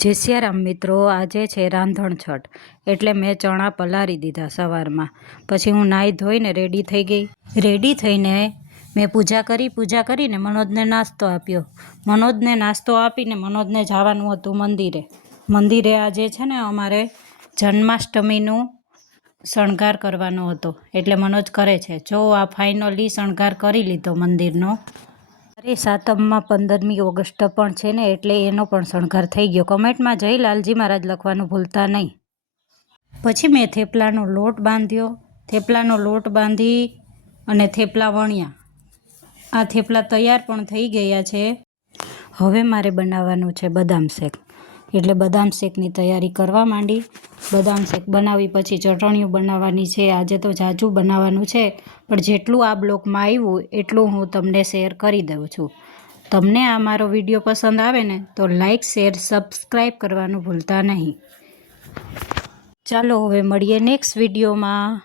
જય સિયારામ મિત્રો, આજે છે રાંધણ છઠ એટલે મેં ચણા પલાળી દીધા સવારમાં. પછી હું નાહી ધોઈને રેડી થઈ ગઈ. રેડી થઈને મેં પૂજા કરીને મનોજને નાસ્તો આપ્યો. મનોજને નાસ્તો આપીને મનોજને જવાનું હતું મંદિરે આજે છે ને અમારે જન્માષ્ટમીનું શણગાર કરવાનો હતો એટલે મનોજ કરે છે. જો આ ફાઇનલી શણગાર કરી લીધો મંદિરનો. અરે સાતમમાં 15મી ઓગસ્ટ પણ છે ને એટલે એનો પણ શણગાર થઈ ગયો. કમેન્ટમાં જય લાલજી મહારાજ લખવાનું ભૂલતા નહીં. પછી મેં થેપલાનો લોટ બાંધ્યો. થેપલાનો લોટ બાંધી અને થેપલા વણ્યા. આ થેપલા તૈયાર પણ થઈ ગયા છે. હવે મારે બનાવવાનું છે બદામ શેક એટલે બદામ શેકની તૈયારી કરવા માંડી. બદામ શેક બનાવી પછી ચટણીઓ બનાવવાની છે. આજે તો ઝાઝું બનાવવાનું છે પણ જેટલું આ બ્લોગમાં આવ્યું એટલું હું તમને શેર કરી દઉં છું. તમને આ મારો વિડીયો પસંદ આવે ને તો લાઈક શેર સબસ્ક્રાઈબ કરવાનું ભૂલતા નહીં. ચાલો હવે મળીએ નેક્સ્ટ વિડીયોમાં.